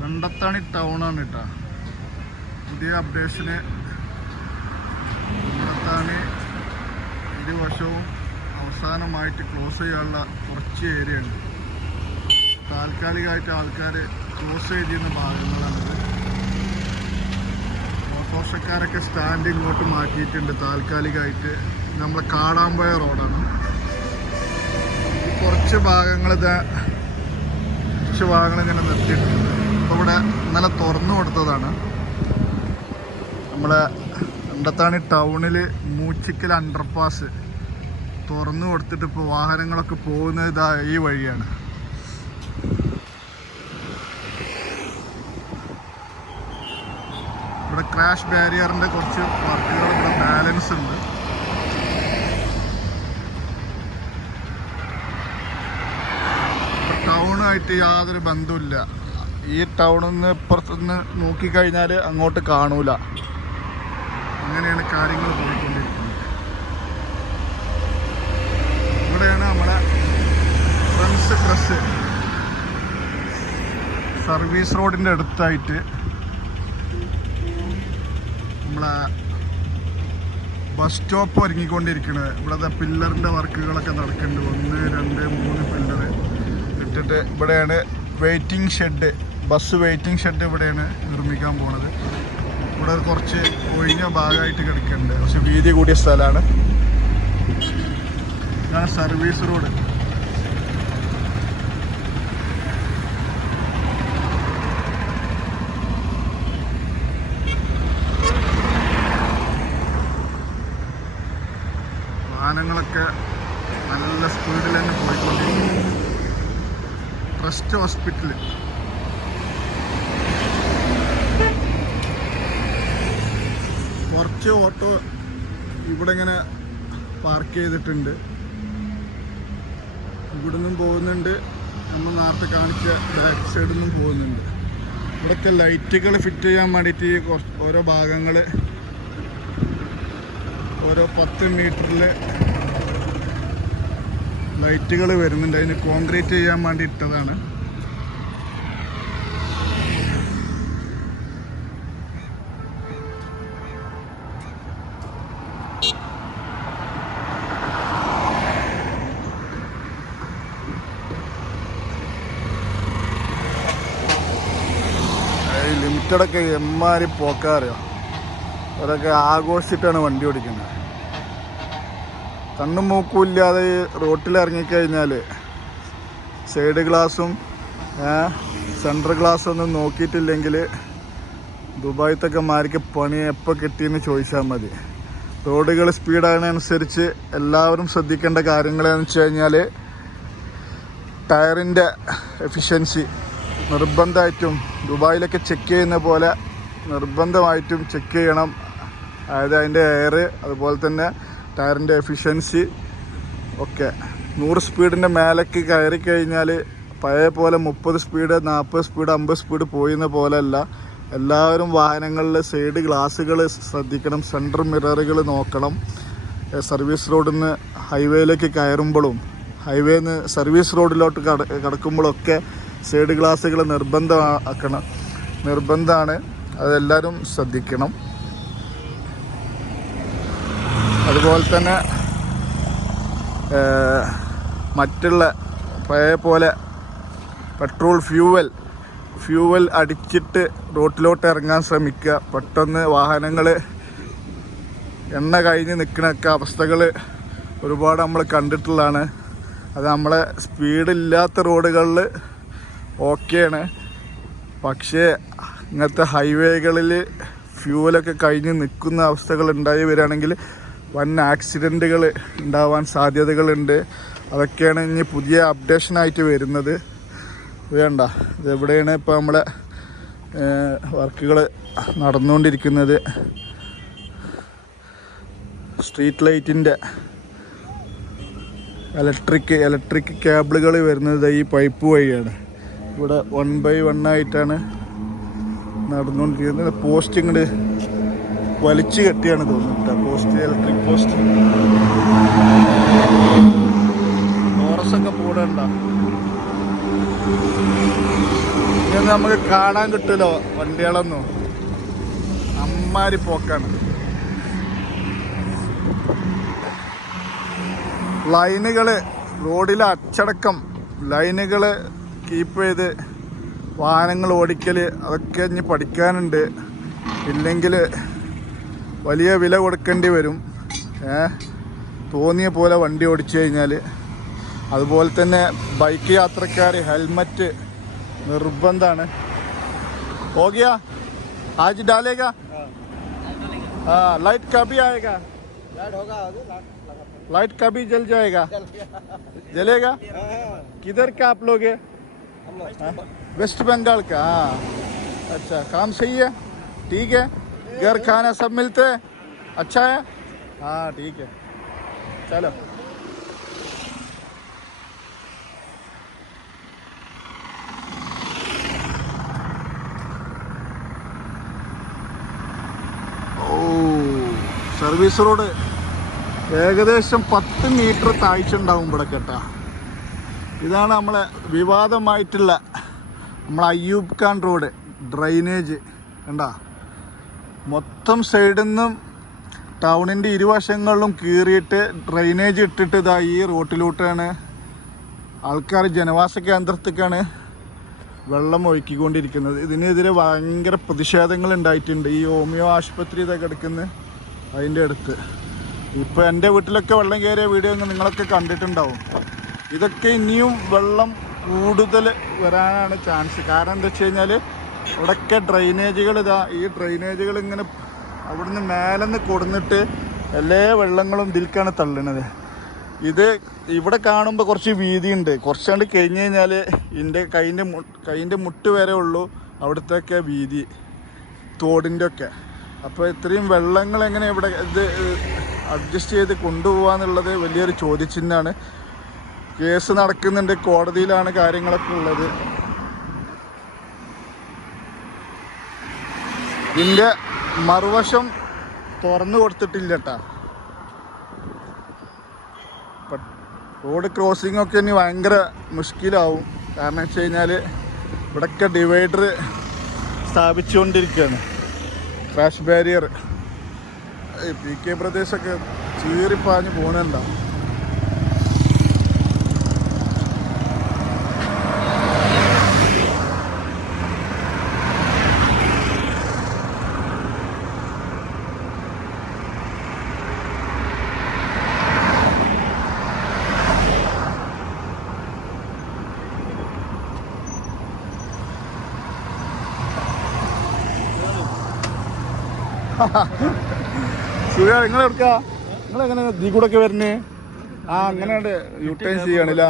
കണ്ടത്താണി ടൗണാണ് കേട്ടോ. പുതിയ അപ്ഡേഷന് കണ്ടത്താണി ഇരുവശവും അവസാനമായിട്ട് ക്ലോസ് ചെയ്യാനുള്ള കുറച്ച് ഏരിയ ഉണ്ട്. താൽക്കാലികമായിട്ട് ആൾക്കാർ ക്ലോസ് ചെയ്തിരുന്ന ഭാഗങ്ങളാണിത്. ഓട്ടോറിക്ഷക്കാരൊക്കെ സ്റ്റാൻഡ് ഇങ്ങോട്ട് മാറ്റിയിട്ടുണ്ട് താൽക്കാലികമായിട്ട്. നമ്മളെ കാടാമ്പുഴ റോഡാണ്. കുറച്ച് ഭാഗങ്ങൾ ഇങ്ങനെ നിർത്തിയിട്ടുണ്ട്. ഇപ്പോൾ ഇവിടെ ഇന്നലെ തുറന്നു കൊടുത്തതാണ്. നമ്മളെ കണ്ടത്താണി ടൗണിൽ മൂച്ചിക്കൽ അണ്ടർപാസ് തുറന്നു കൊടുത്തിട്ട് ഇപ്പോൾ വാഹനങ്ങളൊക്കെ പോകുന്നത് ഈ വഴിയാണ്. ഇവിടെ ക്രാഷ് ബാരിയറിൻ്റെ കുറച്ച് വർക്കുകൾ ഇവിടെ ബാലൻസ് ഉണ്ട്. ടൗണായിട്ട് യാതൊരു ബന്ധമില്ല. ഈ ടൗണിൽ നിന്ന് ഇപ്പുറത്തുനിന്ന് നോക്കിക്കഴിഞ്ഞാൽ അങ്ങോട്ട് കാണൂല. അങ്ങനെയാണ് കാര്യങ്ങൾ പോയിക്കൊണ്ടിരിക്കുന്നത്. ഇവിടെയാണ് നമ്മളെ ഫ്രണ്ട്സ് ഡ്രസ്സ് സർവീസ് റോഡിൻ്റെ അടുത്തായിട്ട് നമ്മളെ ബസ് സ്റ്റോപ്പ് ഒരുങ്ങിക്കൊണ്ടിരിക്കുന്നത്. ഇവിടുത്തെ പില്ലറിൻ്റെ വർക്കുകളൊക്കെ നടക്കുന്നുണ്ട്. 1, 2, 3 പില്ലർ ഇട്ടിട്ട് ഇവിടെയാണ് waiting shed, bus waiting shed ഇവിടെയാണ് നിർമ്മിക്കാൻ പോണത്. ഇവിടെ കുറച്ച് ഒഴിഞ്ഞ ഭാഗമായിട്ട് കിടക്കുന്നുണ്ട്. പക്ഷെ വീതി കൂടിയ സ്ഥലമാണ്. ഇതാണ് സർവീസ് റോഡ്. വാഹനങ്ങളൊക്കെ നല്ല സ്പീഡിൽ തന്നെ പോയിക്കൊണ്ടിരിക്കുന്നു. ട്രസ്റ്റ് ഹോസ്പിറ്റൽ കുറച്ച് ഓട്ടോ ഇവിടെ ഇങ്ങനെ പാർക്ക് ചെയ്തിട്ടുണ്ട്. ഇവിടെ നിന്നും പോകുന്നുണ്ട്. നമ്മൾ നേരത്തെ കാണിച്ച ബാക്ക് സൈഡിൽ നിന്നും പോകുന്നുണ്ട്. ഇവിടെയൊക്കെ ലൈറ്റുകൾ ഫിറ്റ് ചെയ്യാൻ വേണ്ടിയിട്ട് ഓരോ ഭാഗങ്ങൾ ഓരോ 10 മീറ്ററിൽ ലൈറ്റുകൾ വരുന്നുണ്ട്. അതിന് കോൺക്രീറ്റ് ചെയ്യാൻ വേണ്ടി ഇട്ടതാണ്. ലിമിറ്റഡൊക്കെ എമ്മാരി പോക്കാറിയോ. അവരൊക്കെ ആഘോഷിച്ചിട്ടാണ് വണ്ടി ഓടിക്കുന്നത്. കണ്ണും മൂക്കും ഇല്ലാതെ റോട്ടിൽ ഇറങ്ങിക്കഴിഞ്ഞാൽ സൈഡ് ഗ്ലാസും സെൻട്രൽ ഗ്ലാസ്സും ഒന്നും നോക്കിയിട്ടില്ലെങ്കിൽ ദുബായിത്തൊക്കെ മാർക്ക് പണി എപ്പോൾ കിട്ടിയെന്ന് ചോദിച്ചാൽ മതി. റോഡുകൾ സ്പീഡാകുന്നതനുസരിച്ച് എല്ലാവരും ശ്രദ്ധിക്കേണ്ട കാര്യങ്ങളെന്ന് വെച്ച് കഴിഞ്ഞാൽ ടയറിൻ്റെ എഫിഷ്യൻസി നിർബന്ധമായിട്ടും ദുബായിലൊക്കെ ചെക്ക് ചെയ്യുന്ന പോലെ നിർബന്ധമായിട്ടും ചെക്ക് ചെയ്യണം. അതായത് അതിൻ്റെ എയർ, അതുപോലെ തന്നെ ടയറിൻ്റെ എഫിഷ്യൻസി ഒക്കെ. 100 സ്പീഡിൻ്റെ മേലേക്ക് കയറി കഴിഞ്ഞാൽ പഴയ പോലെ 30 സ്പീഡ്, 40 സ്പീഡ്, 50 സ്പീഡ് പോയിന്ന പോലെയല്ല. എല്ലാവരും വാഹനങ്ങളിൽ സൈഡ് ഗ്ലാസ്സുകൾ ശ്രദ്ധിക്കണം, സെൻട്രൽ മിററുകൾ നോക്കണം. സർവീസ് റോഡിൽ നിന്ന് ഹൈവേയിലേക്ക് കയറുമ്പോഴും ഹൈവേന്ന് സർവീസ് റോഡിലോട്ട് കടക്കുമ്പോഴൊക്കെ സൈഡ് ഗ്ലാസ്സുകൾ നിർബന്ധമാണ്. അതെല്ലാവരും ശ്രദ്ധിക്കണം. അതുപോലെ തന്നെ മറ്റുള്ള പഴയ പോലെ പെട്രോൾ ഫ്യൂവൽ അടിച്ചിട്ട് റോട്ടിലോട്ട് ഇറങ്ങാൻ ശ്രമിക്കുക. പെട്ടെന്ന് വാഹനങ്ങൾ എണ്ണ കഴിഞ്ഞ് നിൽക്കണൊക്കെ അവസ്ഥകൾ ഒരുപാട് നമ്മൾ കണ്ടിട്ടുള്ളതാണ്. അത് നമ്മളെ സ്പീഡില്ലാത്ത റോഡുകളിൽ ഓക്കെയാണ്. പക്ഷേ ഇങ്ങനത്തെ ഹൈവേകളിൽ ഫ്യൂവലൊക്കെ കഴിഞ്ഞ് നിൽക്കുന്ന അവസ്ഥകൾ ഉണ്ടായി വരികയാണെങ്കിൽ വൻ ആക്സിഡൻറ്റുകൾ ഉണ്ടാവാൻ സാധ്യതകളുണ്ട്. അതൊക്കെയാണ് ഇനി പുതിയ അപ്ഡേഷനായിട്ട് വരുന്നത്. വേണ്ട, ഇതെവിടെയാണ് ഇപ്പോൾ നമ്മളെ വർക്കുകൾ നടന്നുകൊണ്ടിരിക്കുന്നത്. സ്ട്രീറ്റ് ലൈറ്റിൻ്റെ ഇലക്ട്രിക് കേബിളുകൾ വരുന്നത് ഈ പൈപ്പ് വഴിയാണ്. ഇവിടെ 1 by 1 ആയിട്ടാണ് നടന്നുകൊണ്ടിരിക്കുന്നത്. പോസ്റ്റ് ഇങ്ങോട്ട് വലിച്ചു കെട്ടിയാണ് തോന്നുന്നത്. ഇലക്ട്രിക് പോസ്റ്റ് ടോറസൊക്കെ പോടണ്ട. ഇതൊന്നും നമുക്ക് കാണാൻ കിട്ടുമല്ലോ വണ്ടികളൊന്നും. അമ്മാരി പോക്കാണ്. ലൈനുകള് റോഡിലെ അച്ചടക്കം, ലൈനുകള് കീപ്പ് ചെയ്ത് വാഹനങ്ങൾ ഓടിക്കൽ, അതൊക്കെ ഇനി പഠിക്കാനുണ്ട്. ഇല്ലെങ്കിൽ വലിയ വില കൊടുക്കേണ്ടി വരും. തോന്നിയ പോലെ വണ്ടി ഓടിച്ചു കഴിഞ്ഞാൽ. അതുപോലെ തന്നെ ബൈക്ക് യാത്രക്കാർ ഹെൽമറ്റ് നിർബന്ധമാണ്. ഓഗിയാ ആജ് ഡാലേഗാ? लाइट कभी आएगा? लाइट कभी जल जाएगा? जलेगा? किधर का आप लोग है? वेस्ट बंगाल का? हाँ, अच्छा, काम सही है, ठीक है, घर खाना सब मिलते हैं, अच्छा है, हाँ ठीक है, चलो. സർവീസ് റോഡ് ഏകദേശം 10 മീറ്റർ താഴ്ച ഉണ്ടാവും ഇവിടെ കേട്ടാ. ഇതാണ് നമ്മളെ വിവാദമായിട്ടുള്ള നമ്മളെ അയ്യൂബ് ഖാൻ റോഡ്. ഡ്രൈനേജ് കണ്ടാ, മൊത്തം സൈഡിൽ നിന്നും ടൗണിൻ്റെ ഇരുവശങ്ങളിലും കീറിയിട്ട് ഡ്രൈനേജ് ഇട്ടിട്ട് ഇതാ ഈ റോട്ടിലോട്ടാണ് ആൾക്കാർ ജനവാസ കേന്ദ്രത്തേക്കാണ് വെള്ളം ഒഴുക്കിക്കൊണ്ടിരിക്കുന്നത്. ഇതിനെതിരെ ഭയങ്കര പ്രതിഷേധങ്ങൾ ഉണ്ടായിട്ടുണ്ട്. ഈ ഹോമിയോ ആശുപത്രി ഇതൊക്കെ എടുക്കുന്നത് അതിൻ്റെ അടുത്ത്. ഇപ്പോൾ എൻ്റെ വീട്ടിലൊക്കെ വെള്ളം കയറിയ വീഡിയോ ഒന്നും നിങ്ങളൊക്കെ കണ്ടിട്ടുണ്ടാവും. ഇതൊക്കെ ഇനിയും വെള്ളം കൂടുതൽ വരാനാണ് ചാൻസ്. കാരണം എന്താ വെച്ച് കഴിഞ്ഞാൽ ഇവിടെയൊക്കെ ഡ്രൈനേജുകൾ ഈ ഡ്രൈനേജുകൾ ഇങ്ങനെ അവിടുന്ന് മേലെന്ന് കൊടുന്നിട്ട് എല്ലാ വെള്ളങ്ങളും ഇതിൽക്കാണ് തള്ളണത്. ഇത് ഇവിടെ കാണുമ്പോൾ കുറച്ച് വീതിയുണ്ട്. കുറച്ചാണ്ട് കഴിഞ്ഞ് കഴിഞ്ഞാൽ ഇതിൻ്റെ കൈൻ്റെ മുട്ട് വരെ ഉള്ളൂ അവിടുത്തെയൊക്കെ വീതി, തോടിൻ്റെ ഒക്കെ. അപ്പോൾ ഇത്രയും വെള്ളങ്ങൾ എങ്ങനെ ഇവിടെ ഇത് അഡ്ജസ്റ്റ് ചെയ്ത് കൊണ്ടുപോകാന്നുള്ളത് വലിയൊരു ചോദ്യചിഹ്നമാണ്. കേസ് നടക്കുന്നുണ്ട്, കോടതിയിലാണ് കാര്യങ്ങളൊക്കെ ഉള്ളത്. ഇതിൻ്റെ മറുവശം തുറന്നു കൊടുത്തിട്ടില്ല കേട്ടോ. റോഡ് ക്രോസിംഗ് ഒക്കെ ഇനി ഭയങ്കര മുഷ്കിലാവും. കാരണം വെച്ച് കഴിഞ്ഞാൽ ഇവിടെയൊക്കെ ഡിവൈഡർ സ്ഥാപിച്ചുകൊണ്ടിരിക്കുകയാണ്, ക്രാഷ് ബാരിയർ. PK പ്രദേശമൊക്കെ ചീറിപ്പാഞ്ഞ് പോകുന്നുണ്ടാവും. സുഖ, നിങ്ങളെടുക്കാ? നിങ്ങളെങ്ങനെ ഇതിൽ കൂടെ ഒക്കെ വരുന്നേ? ആ, അങ്ങനെ യൂട്ടേൺ ചെയ്യാണില്ല.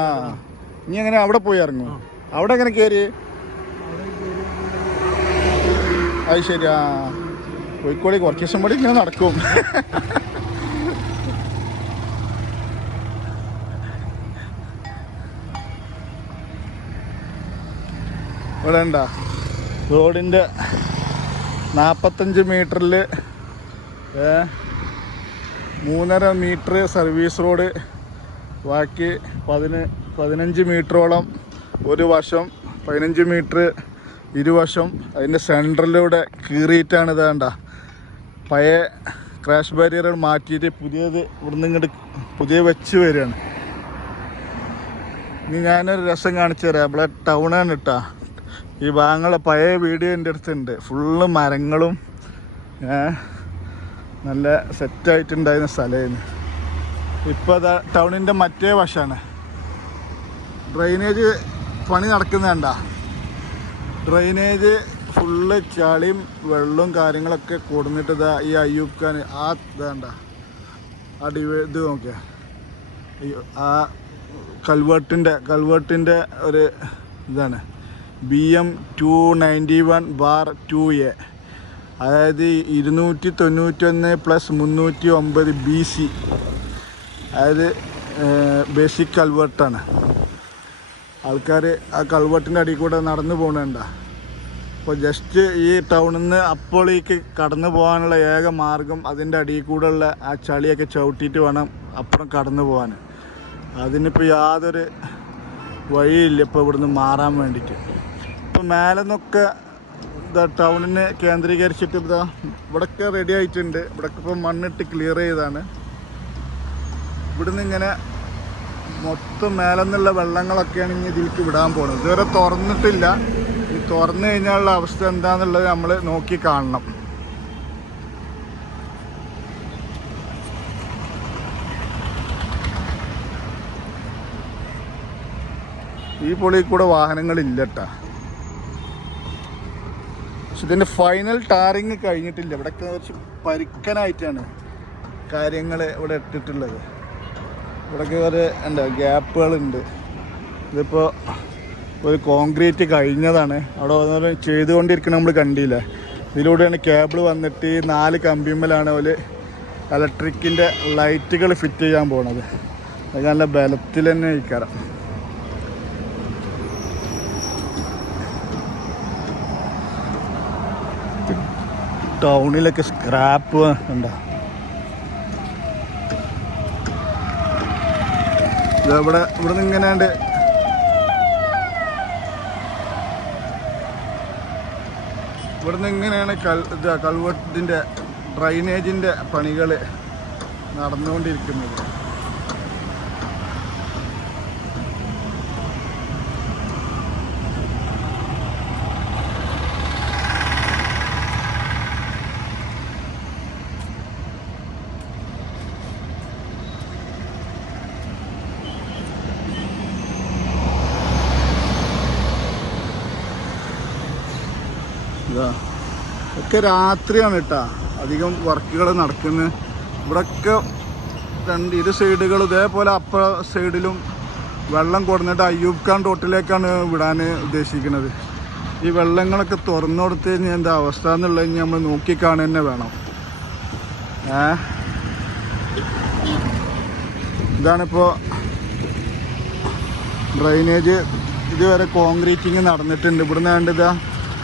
ഇനി എങ്ങനെ അവിടെ പോയി ഇറങ്ങും? അവിടെ എങ്ങനെ കയറി? അത് ശരി. ആ, കോഴിക്കോട് കുറച്ച് ദിവസം കൂടി ഇങ്ങനെ നടക്കും. ഇവിടെ ഉണ്ടാ റോഡിൻ്റെ 45 മീറ്ററിൽ 3.5 മീറ്റർ സർവീസ് റോഡ്, ബാക്കി 15 മീറ്ററോളം ഒരു വശം, 15 മീറ്റർ ഇരുവശം. അതിൻ്റെ സെൻറ്ററിലൂടെ കീറിയിട്ടാണ് ഇതാണ്ട പഴയ ക്രാഷ് ബാരിയർ മാറ്റിയിട്ട് പുതിയത് ഇവിടുന്ന് ഇങ്ങോട്ട് പുതിയ വെച്ച് വരികയാണ്. ഇനി ഞാനൊരു രസം കാണിച്ചു തരാം. ഇവിടെ ടൗണാണ് കേട്ടോ. ഈ ഭാഗങ്ങൾ പഴയ വീഡിയോ എൻ്റെ അടുത്തുണ്ട്. ഫുള്ള് മരങ്ങളും നല്ല സെറ്റായിട്ടുണ്ടായിരുന്ന സ്ഥലമായിരുന്നു. ഇപ്പോൾ അതാ ടൗണിൻ്റെ മറ്റേ വശമാണ്. ഡ്രൈനേജ് പണി നടക്കുന്നതണ്ട. ഡ്രൈനേജ് ഫുള്ള് ചളിയും വെള്ളവും കാര്യങ്ങളൊക്കെ കൊടുന്നിട്ട് ഇതാ ഈ അയ്യൂബ് ഖാൻ ആ ഇതാണ്ട ആ ഇത് നോക്കിയാ ആ കൽവേർട്ടിൻ്റെ ഒരു ഇതാണ് BM 291/2A. അതായത് 291 + 309 BC. അതായത് ബേസിക് കൽവേർട്ടാണ്. ആൾക്കാർ ആ കൽവേർട്ടിൻ്റെ അടിയിൽ കൂടെ നടന്നു പോകണണ്ട. അപ്പോൾ ജസ്റ്റ് ഈ ടൗണിൽ നിന്ന് അപ്പോഴേക്ക് കടന്നു പോകാനുള്ള ഏക മാർഗം അതിൻ്റെ അടിയിൽ കൂടെയുള്ള ആ ചളിയൊക്കെ ചവിട്ടിയിട്ട് വേണം അപ്പുറം കടന്നു പോകാൻ. അതിനിപ്പോൾ യാതൊരു വഴിയില്ല ഇപ്പോൾ ഇവിടുന്ന് മാറാൻ വേണ്ടിയിട്ട്. മേലെ നിന്നൊക്കെ ഇതാ ടൗണിനെ കേന്ദ്രീകരിച്ചിട്ട് ഇതാ ഇവിടൊക്കെ റെഡി ആയിട്ടുണ്ട്. ഇവിടൊക്കെ ഇപ്പോൾ മണ്ണിട്ട് ക്ലിയർ ചെയ്താണ്. ഇവിടുന്ന് ഇങ്ങനെ മൊത്തം മേലെ നിന്നുള്ള വെള്ളങ്ങളൊക്കെയാണ് ഇനി ഇതിലേക്ക് വിടാൻ പോകുന്നത്. ഇതുവരെ തുറന്നിട്ടില്ല. ഈ തുറന്നു കഴിഞ്ഞാലുള്ള അവസ്ഥ എന്താണെന്നുള്ളത് നമ്മൾ നോക്കി കാണണം. ഈ പൊളിയിൽ കൂടെ വാഹനങ്ങളില്ല കേട്ടോ. പക്ഷെ ഇതിൻ്റെ ഫൈനൽ ടാറിങ് കഴിഞ്ഞിട്ടില്ല. ഇവിടെയൊക്കെ കുറച്ച് പരിക്കനായിട്ടാണ് കാര്യങ്ങൾ ഇവിടെ ഇട്ടിട്ടുള്ളത്. ഇവിടെയൊക്കെ ഒരു എന്താ ഗ്യാപ്പുകളുണ്ട്. ഇതിപ്പോൾ ഒരു കോൺക്രീറ്റ് കഴിഞ്ഞതാണ്. അവിടെ ചെയ്തുകൊണ്ടിരിക്കണം, നമ്മൾ കണ്ടില്ല. ഇതിലൂടെയാണ് കേബിൾ വന്നിട്ട് ഈ 4 കമ്പിമ്മലാണ് ഒരു ഇലക്ട്രിക്കിൻ്റെ ലൈറ്റുകൾ ഫിറ്റ് ചെയ്യാൻ പോണത്. അത് നല്ല ബലത്തിൽ തന്നെ ഇരിക്കാറ്. ടൗണിലൊക്കെ സ്ക്രാപ്പ് ഉണ്ടോ? ഇവിടുന്ന് ഇങ്ങനെയാണ്ട് ഇങ്ങനെയാണ് കൾവെട്ടിൻ്റെ ഡ്രൈനേജിൻ്റെ പണികൾ നടന്നുകൊണ്ടിരിക്കുന്നത്. ഒക്കെ രാത്രിയാണ് കേട്ടോ അധികം വർക്കുകൾ നടക്കുന്നത്. ഇവിടൊക്കെ ഇരു സൈഡുകൾ ഇതേപോലെ അപ്പുറ സൈഡിലും വെള്ളം കൊടുന്നിട്ട് അയ്യൂബ് ഖാൻ റോട്ടിലേക്കാണ് വിടാൻ ഉദ്ദേശിക്കുന്നത്. ഈ വെള്ളങ്ങളൊക്കെ തുറന്നു കൊടുത്ത് കഴിഞ്ഞാൽ എന്താ അവസ്ഥ എന്നുള്ളത് ഇനി നമ്മൾ നോക്കിക്കാണുക തന്നെ വേണം. ഇതാണിപ്പോൾ ഡ്രൈനേജ്. ഇതുവരെ കോൺക്രീറ്റിങ് നടന്നിട്ടുണ്ട്. ഇവിടുന്ന് വേണ്ടതാ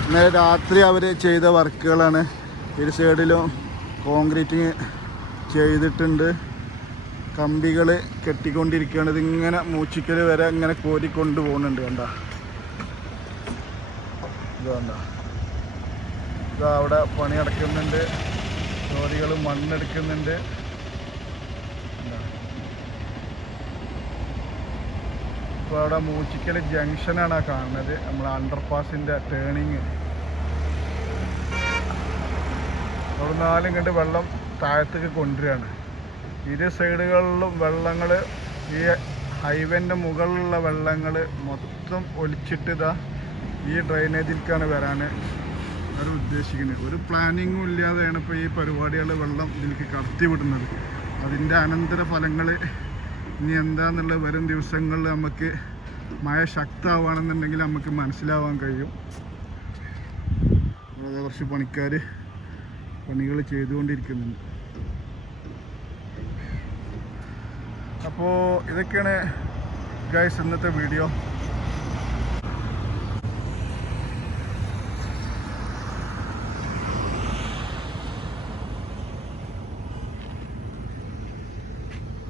ഇന്നലെ രാത്രി അവർ ചെയ്ത വർക്കുകളാണ്. ഇരു സൈഡിലും കോൺക്രീറ്റിങ് ചെയ്തിട്ടുണ്ട്. കമ്പികൾ കെട്ടിക്കൊണ്ടിരിക്കുകയാണ്. ഇതിങ്ങനെ മൂച്ചിക്കൽ വരെ ഇങ്ങനെ കോരിക്കൊണ്ട് പോകുന്നുണ്ട്. കണ്ടോ ഇത് കണ്ടോ? ഇതാ അവിടെ പണി നടക്കുന്നുണ്ട്. ലോറികൾ മണ്ണെടുക്കുന്നുണ്ട്. ഇപ്പോൾ അവിടെ മൂച്ചിക്കൽ ജംഗ്ഷനാണ് കാണുന്നത്. നമ്മൾ അണ്ടർപാസിൻ്റെ ടേണിങ്. അവിടെ നാലും കണ്ട് വെള്ളം താഴത്തേക്ക് കൊണ്ടുവരികയാണ്. ഇരു സൈഡുകളിലും വെള്ളങ്ങൾ, ഈ ഹൈവേൻ്റെ മുകളിലുള്ള വെള്ളങ്ങൾ മൊത്തം ഒലിച്ചിട്ട് ഇതാ ഈ ഡ്രൈനേജിലേക്കാണ് വരാൻ അവർ ഉദ്ദേശിക്കുന്നത്. ഒരു പ്ലാനിങ്ങും ഇല്ലാതെയാണ് ഇപ്പോൾ ഈ പരിപാടികൾ വെള്ളം ഇതിലേക്ക് കടത്തി വിടുന്നത്. അതിൻ്റെ അനന്തര ഫലങ്ങൾ ഇനി എന്താണെന്നുള്ളത് വരും ദിവസങ്ങളിൽ നമുക്ക് മഴ ശക്തമാവുകയാണെന്നുണ്ടെങ്കിൽ നമുക്ക് മനസ്സിലാവാൻ കഴിയും. വളരെ കുറച്ച് പണിക്കാർ പണികൾ ചെയ്തുകൊണ്ടിരിക്കുന്നുണ്ട്. അപ്പോൾ ഇതൊക്കെയാണ് ഗൈസ് ഇന്നത്തെ വീഡിയോ.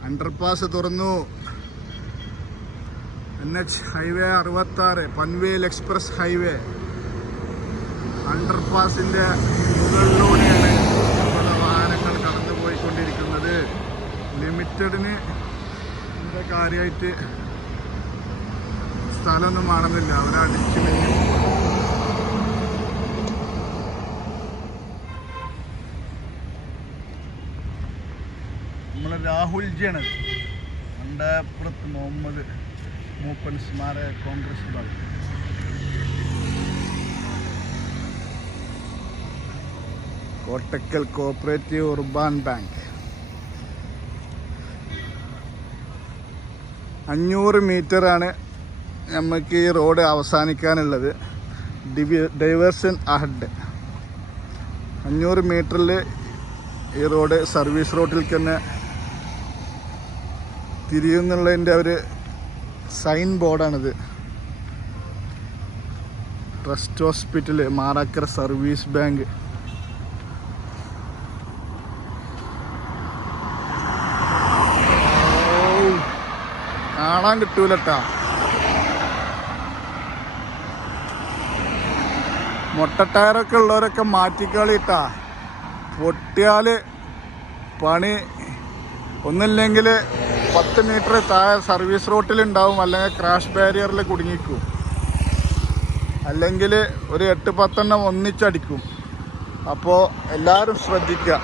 അണ്ടർപാസ് തുറന്നു. NH highway 66 Panvel express highway അണ്ടർപാസിൻ്റെ മുകളിലൂടെയാണ് നമ്മുടെ വാഹനങ്ങൾ കടന്നു പോയിക്കൊണ്ടിരിക്കുന്നത്. ലിമിറ്റഡിന് എന്താ കാര്യമായിട്ട് സ്ഥലമൊന്നും കാണുന്നില്ല. അവരടിച്ചു കഴിഞ്ഞു. നമ്മളെ രാഹുൽജിയാണ്. മണ്ടാപ്പുറത്ത് മുഹമ്മദ് മൂപ്പൻ സ്മാരക Congress bank. Kottakkal cooperative urban bank. 500 മീറ്ററാണ് നമുക്ക് ഈ റോഡ് അവസാനിക്കാനുള്ളത്. ഡൈവേർഷൻ അഹഡ് 500 മീറ്ററിൽ ഈ റോഡ് സർവീസ് റോഡിലേക്ക് തന്നെ തിരിയുന്നുള്ളതിൻ്റെ ഒരു സൈൻ ബോർഡാണിത്. Trust hospital, Marakkara service bank. കാണാൻ കിട്ടൂലട്ടാ. മൊട്ട ടയറൊക്കെ ഉള്ളവരൊക്കെ മാറ്റിക്കളിട്ടാ. പൊട്ടിയാൽ പണി ഒന്നില്ലെങ്കിൽ 10 മീറ്റർ താഴെ സർവീസ് റോട്ടിലുണ്ടാവും, അല്ലെങ്കിൽ ക്രാഷ് ബാരിയറിൽ കുടുങ്ങിക്കും, അല്ലെങ്കിൽ ഒരു 8-10 ഒന്നിച്ചടിക്കും. അപ്പോൾ എല്ലാവരും ശ്രദ്ധിക്കുക.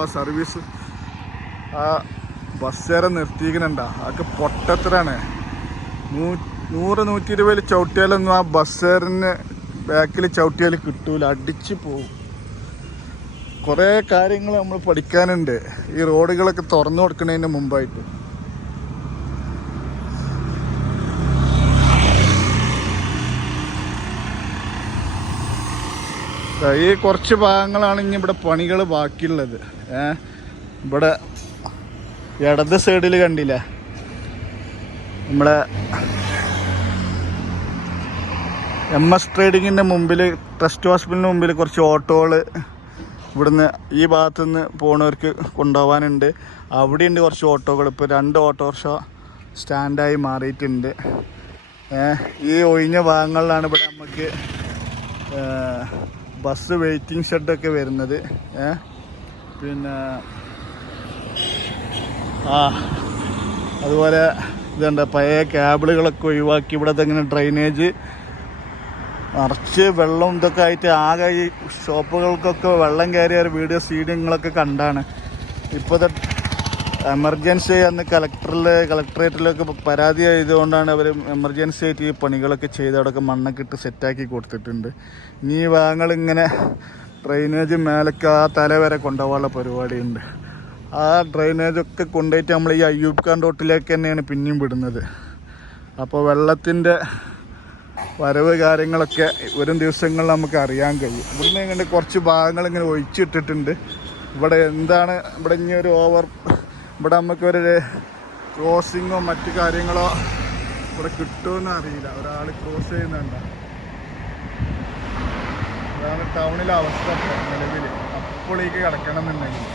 ആ സർവീസ് ആ ബസ്സേറെ നിർത്തിക്കുന്നുണ്ടാ, അതൊക്കെ പൊട്ടത്തരാണ്. 100-120 ചവിട്ടിയാലൊന്നും ആ ബസ്സേറിന് ബാക്കിൽ ചവിട്ടിയാൽ കിട്ടൂല, അടിച്ച് പോവും. കുറേ കാര്യങ്ങൾ നമ്മൾ പഠിക്കാനുണ്ട് ഈ റോഡുകളൊക്കെ തുറന്നു കൊടുക്കുന്നതിന് മുമ്പായിട്ട്. ഈ കുറച്ച് ഭാഗങ്ങളാണ് ഇനി ഇവിടെ പണികൾ ബാക്കിയുള്ളത്. ഇവിടെ ഇടത് സൈഡിൽ കണ്ടില്ലേ, നമ്മളെ MS ട്രേഡിങ്ങിൻ്റെ മുമ്പിൽ, ട്രസ്റ്റ് ഹോസ്പിറ്റലിന് മുമ്പിൽ കുറച്ച് ഓട്ടോകൾ ഇവിടുന്ന് ഈ ഭാഗത്തുനിന്ന് പോണവർക്ക് കൊണ്ടുപോകാനുണ്ട്. അവിടെയുണ്ട് കുറച്ച് ഓട്ടോകൾ. ഇപ്പോൾ 2 ഓട്ടോറിക്ഷ സ്റ്റാൻഡായി മാറിയിട്ടുണ്ട്. ഈ ഒഴിഞ്ഞ ഭാഗങ്ങളിലാണ് ഇവിടെ നമുക്ക് ബസ് വെയിറ്റിംഗ് ഷെഡൊക്കെ വരുന്നത്. പിന്നെ അതുപോലെ ഇതുണ്ട്, പഴയ കേബിളുകളൊക്കെ ഒഴിവാക്കി ഇവിടെ ഇങ്ങനെ ഡ്രൈനേജ് നിറച്ച് വെള്ളം ഇതൊക്കെ ആയിട്ട് ആകെ ഈ ഷോപ്പുകൾക്കൊക്കെ വെള്ളം കയറിയ ഒരു വീഡിയോ സീഡിങ്ങളൊക്കെ കണ്ടാണ്. ഇപ്പോൾ എമർജൻസി അന്ന് കളക്ടറേറ്റിലൊക്കെ പരാതി ആയതുകൊണ്ടാണ് അവർ എമർജൻസി ആയിട്ട് ഈ പണികളൊക്കെ ചെയ്ത് അവിടെയൊക്കെ മണ്ണൊക്കെ ഇട്ട് സെറ്റാക്കി കൊടുത്തിട്ടുണ്ട്. ഇനി ഈ ഭാഗങ്ങൾ ഇങ്ങനെ ഡ്രൈനേജ് മേലൊക്കെ ആ തല വരെ കൊണ്ടുപോകാനുള്ള പരിപാടിയുണ്ട്. ആ ഡ്രൈനേജൊക്കെ കൊണ്ടുപോയിട്ട് നമ്മൾ ഈ അയ്യൂബ് ഖാൻ റോട്ടിലേക്ക് തന്നെയാണ് പിന്നെയും വിടുന്നത്. അപ്പോൾ വെള്ളത്തിൻ്റെ വരവ് കാര്യങ്ങളൊക്കെ വരും ദിവസങ്ങളിൽ നമുക്ക് അറിയാൻ കഴിയും. ഇവിടുന്ന് ഇങ്ങനെ കുറച്ച് ഭാഗങ്ങൾ ഇങ്ങനെ ഒഴിച്ചിട്ടിട്ടുണ്ട്. ഇവിടെ എന്താണ് ഇവിടെ ഇനി ഒരു ഇവിടെ നമുക്കൊരു ക്രോസിങ്ങോ മറ്റു കാര്യങ്ങളോ ഇവിടെ കിട്ടുമെന്ന് അറിയില്ല. ഒരാൾ ക്രോസ് ചെയ്യുന്നുണ്ട്. അതാണ് ടൗണിലെ അവസ്ഥ നിലവിൽ. അപ്പോഴേക്ക് കിടക്കണം എന്നുണ്ടെങ്കിൽ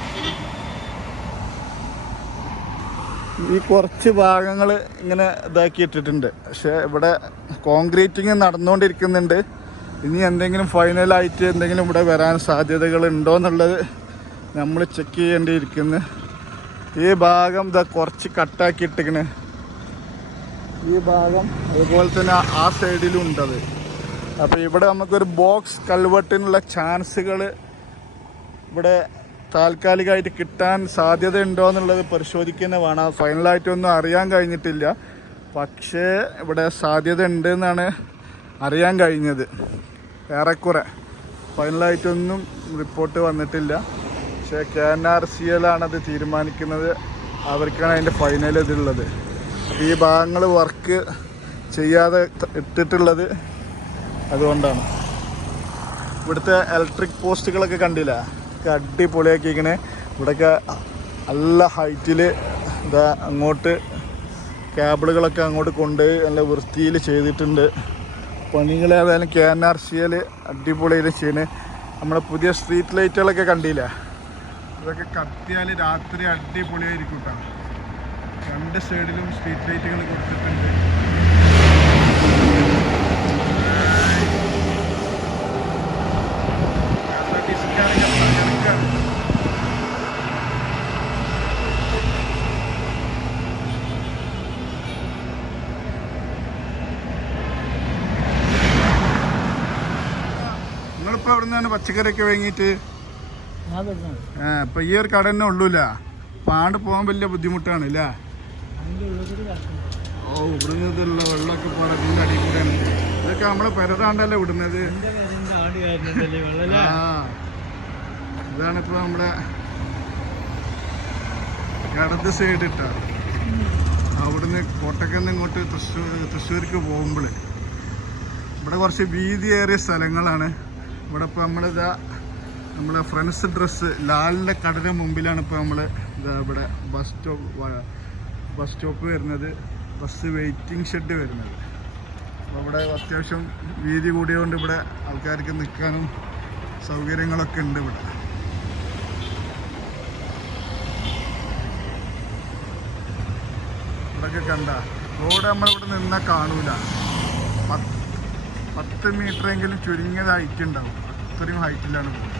ഈ കുറച്ച് ഭാഗങ്ങൾ ഇങ്ങനെ ഇതാക്കി ഇട്ടിട്ടുണ്ട്. പക്ഷേ ഇവിടെ കോൺക്രീറ്റിങ് നടന്നുകൊണ്ടിരിക്കുന്നുണ്ട്. ഇനി എന്തെങ്കിലും ഫൈനലായിട്ട് എന്തെങ്കിലും ഇവിടെ വരാൻ സാധ്യതകൾ ഉണ്ടോ എന്നുള്ളത് നമ്മൾ ചെക്ക് ചെയ്യേണ്ടിയിരിക്കുന്നു. ഈ ഭാഗം ഇതാ കുറച്ച് കട്ടാക്കി ഇട്ടിക്കണ്. ഈ ഭാഗം അതുപോലെ തന്നെ ആ സൈഡിലും ഉണ്ടത്. അപ്പോൾ ഇവിടെ നമുക്കൊരു ബോക്സ് കൾവെട്ടിനുള്ള ചാൻസുകൾ ഇവിടെ താൽക്കാലികമായിട്ട് കിട്ടാൻ സാധ്യത ഉണ്ടോ എന്നുള്ളത് പരിശോധിക്കുന്ന വേണം. ഫൈനലായിട്ടൊന്നും അറിയാൻ കഴിഞ്ഞിട്ടില്ല. പക്ഷേ ഇവിടെ സാധ്യത ഉണ്ട് എന്നാണ് അറിയാൻ കഴിഞ്ഞത്. ഏറെക്കുറെ ഫൈനലായിട്ടൊന്നും റിപ്പോർട്ട് വന്നിട്ടില്ല. പക്ഷേ KNRCL തീരുമാനിക്കുന്നത്. അവർക്കാണ് അതിൻ്റെ ഫൈനൽ ഇതുള്ളത്. ഈ ഭാഗങ്ങൾ വർക്ക് ചെയ്യാതെ ഇട്ടിട്ടുള്ളത് അതുകൊണ്ടാണ്. ഇവിടുത്തെ ഇലക്ട്രിക് പോസ്റ്റുകളൊക്കെ കണ്ടില്ല, അടിപൊളിയാക്കിയിരിക്കണേ. ഇവിടെയൊക്കെ നല്ല ഹൈറ്റിൽ ഇതാ അങ്ങോട്ട് കേബിളുകളൊക്കെ അങ്ങോട്ട് കൊണ്ട് നല്ല വൃത്തിയിൽ ചെയ്തിട്ടുണ്ട്. പണികൾ ഏതായാലും KNRCL അടിപൊളിയിൽ ചെയ്യണേ. നമ്മളെ പുതിയ സ്ട്രീറ്റ് ലൈറ്റുകളൊക്കെ കണ്ടില്ല, ഇതൊക്കെ കത്തിയാൽ രാത്രി അടിപൊളിയായിരിക്കും കേട്ടോ. 2 സൈഡിലും സ്ട്രീറ്റ് ലൈറ്റുകൾ കൊടുത്തിട്ടുണ്ട്. നിങ്ങളിപ്പോൾ എവിടെ നിന്നാണ് പച്ചക്കറിയൊക്കെ വാങ്ങിയിട്ട്? ഇപ്പം ഈ ഒരു കട തന്നെ ഉള്ളൂല. അപ്പം ആണ്ട് പോകാൻ വലിയ ബുദ്ധിമുട്ടാണ് അല്ലേ? ഇവിടുന്ന് ഇതുള്ള വെള്ളമൊക്കെ പോലെ ഇതിൻ്റെ അടിയിൽ കൂടെയാണ്. ഇതൊക്കെ നമ്മളെ പെരതാണ്ടല്ലേ വിടുന്നത്. ഇതാണിപ്പോൾ നമ്മുടെ ഇടത് സൈഡ് ഇട്ട അവിടുന്ന് കോട്ടക്കന്ന് ഇങ്ങോട്ട് തൃശ്ശൂർക്ക് പോകുമ്പോൾ ഇവിടെ കുറച്ച് വീതിയേറിയ സ്ഥലങ്ങളാണ്. ഇവിടെ ഇപ്പോൾ നമ്മളിതാ നമ്മളെ ഫ്രണ്ട്സ് ഡ്രസ്സ് ലാലിൻ്റെ കടയുടെ മുമ്പിലാണ് ഇപ്പോൾ നമ്മൾ ഇതാ ഇവിടെ ബസ് സ്റ്റോപ്പ് വരുന്നത്, ബസ് വെയിറ്റിംഗ് ഷെഡ് വരുന്നത്. അപ്പോൾ ഇവിടെ അത്യാവശ്യം വീതി കൂടിയതുകൊണ്ട് ഇവിടെ ആൾക്കാർക്ക് നിൽക്കാനും സൗകര്യങ്ങളൊക്കെ ഉണ്ട്. ഇവിടെയൊക്കെ കണ്ട റോഡ് നമ്മളിവിടെ നിന്നാൽ കാണൂല. 10 മീറ്ററെങ്കിലും ചുരുങ്ങിയത് ഹൈറ്റ് ഉണ്ടാവും. അത്രയും ഹൈറ്റിലാണ് പോകുന്നത്.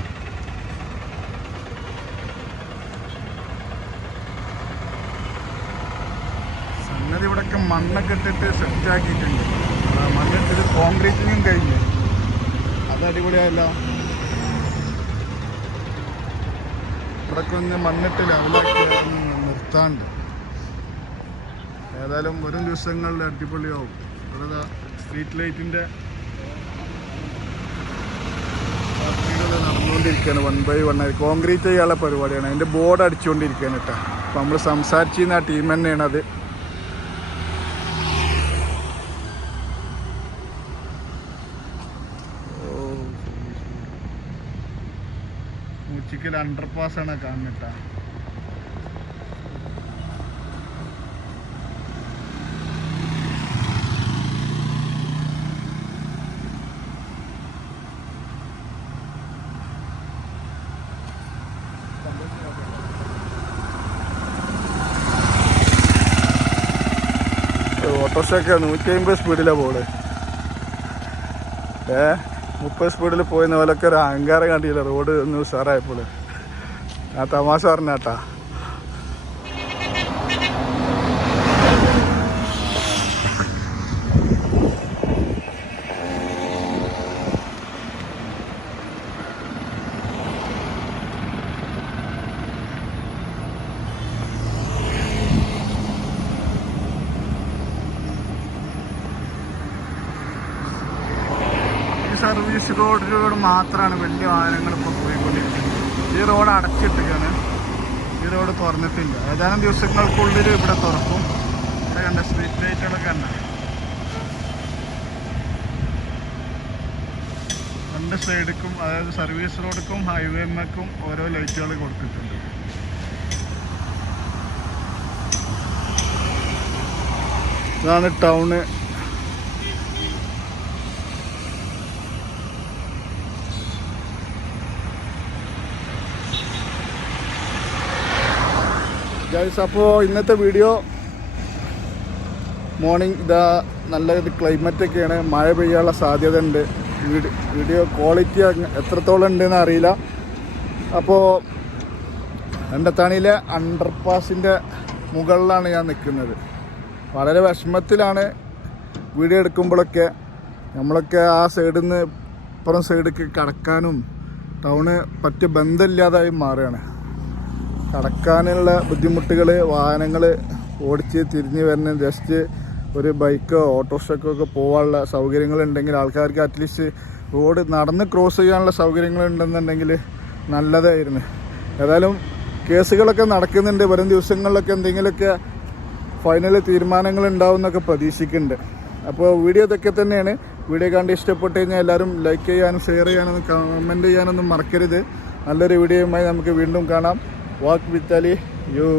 സംഗതി ഇവിടെയൊക്കെ മണ്ണൊക്കെ ഇട്ടിട്ട് സെറ്റാക്കിയിട്ടുണ്ട്. മണ്ണിട്ടിട്ട് കോൺക്രീറ്റിങ്ങും കഴിഞ്ഞു. അത് അടിപൊളിയായല്ലോ. ഇവിടെയൊക്കെ ഒന്ന് മണ്ണിട്ട് ലെവലാക്കി നിർത്താണ്ട്. ഏതായാലും വരും ദിവസങ്ങളിൽ അടിപൊളിയാവും. ഇവിടെ സ്ട്രീറ്റ് ലൈറ്റിൻ്റെ വർക്കുകൾ നടന്നുകൊണ്ടിരിക്കുകയാണ്. 1 by 1 ആയി കോൺക്രീറ്റ് ചെയ്യാനുള്ള പരിപാടിയാണ്. അതിൻ്റെ ബോർഡ് അടിച്ചുകൊണ്ടിരിക്കുകയാണ് കേട്ടോ. അപ്പോൾ നമ്മൾ സംസാരിച്ചിരുന്ന ആ ടീം തന്നെയാണത്. മൂച്ചിക്കൽ അണ്ടർപാസാണ് കാണുന്നിട്ട. ഓട്ടോറിക്ഷയൊക്കെ 150 സ്പീഡിലാണ് പോള്. 30 സ്പീഡിൽ പോയെന്ന പോലൊക്കെ ഒരു അഹങ്കാരം കണ്ടില്ല. റോഡ് ഒന്ന് ഉഷാറായപ്പോൾ ആ തമാശ പറഞ്ഞാട്ടാ. സർവീസ് റോഡിലൂടെ മാത്രമാണ് വലിയ വാഹനങ്ങൾ ഇപ്പോൾ പോയിക്കൊണ്ടിരിക്കുന്നത്. ഈ റോഡ് അടച്ചിട്ടിരിക്കുകയാണ്. ഈ റോഡ് തുറന്നിട്ടില്ല. ഏതാനും ദിവസങ്ങൾക്കുള്ളിൽ ഇവിടെ തുറക്കും. ഇവിടെ കണ്ട സ്ട്രീറ്റ് ലൈറ്റുകളൊക്കെ ഉണ്ട്. 2 സൈഡിക്കും, അതായത് സർവീസ് റോഡിനും ഹൈവേമേക്കും ഓരോ ലൈറ്റുകൾ കൊടുത്തിട്ടുണ്ട്. ഇതാണ് ടൗണ്. ഗൈസ്, അപ്പോൾ ഇന്നത്തെ വീഡിയോ മോർണിംഗ് ഇതാ നല്ല ക്ലൈമറ്റൊക്കെയാണ്. മഴ പെയ്യാനുള്ള സാധ്യത ഉണ്ട്. വീഡിയോ ക്വാളിറ്റി എത്രത്തോളം ഉണ്ടെന്ന് അറിയില്ല. അപ്പോൾ രണ്ടത്താണിയിലെ അണ്ടർപാസിൻ്റെ മുകളിലാണ് ഞാൻ നിൽക്കുന്നത്. വളരെ വിഷമത്തിലാണ് വീഡിയോ എടുക്കുമ്പോഴൊക്കെ. നമ്മളൊക്കെ ആ സൈഡിൽ നിന്ന് ഇപ്പുറം സൈഡിലേക്ക് കടക്കാനും ടൗണ് പറ്റിയ ബന്ധമില്ലാതായി മാറുകയാണ്. കടക്കാനുള്ള ബുദ്ധിമുട്ടുകൾ, വാഹനങ്ങൾ ഓടിച്ച് തിരിഞ്ഞ് വരുന്ന ജസ്റ്റ് ഒരു ബൈക്കോ ഓട്ടോറിക്ഷക്കോ ഒക്കെ പോകാനുള്ള സൗകര്യങ്ങളുണ്ടെങ്കിൽ, ആൾക്കാർക്ക് അറ്റ്ലീസ്റ്റ് റോഡ് നടന്ന് ക്രോസ് ചെയ്യാനുള്ള സൗകര്യങ്ങളുണ്ടെന്നുണ്ടെങ്കിൽ നല്ലതായിരുന്നു. ഏതായാലും കേസുകളൊക്കെ നടക്കുന്നുണ്ട്. വരും ദിവസങ്ങളിലൊക്കെ എന്തെങ്കിലുമൊക്കെ ഫൈനൽ തീരുമാനങ്ങൾ ഉണ്ടാവും എന്നൊക്കെ പ്രതീക്ഷിക്കുന്നുണ്ട്. അപ്പോൾ വീഡിയോ ഇതൊക്കെ തന്നെയാണ്. വീഡിയോ കണ്ട് ഇഷ്ടപ്പെട്ട് കഴിഞ്ഞാൽ എല്ലാവരും ലൈക്ക് ചെയ്യാനും ഷെയർ ചെയ്യാനൊന്നും കമൻറ്റ് ചെയ്യാനൊന്നും മറക്കരുത്. നല്ലൊരു വീഡിയോയുമായി നമുക്ക് വീണ്ടും കാണാം. വാക്ക് വിത്ത് അലി യു.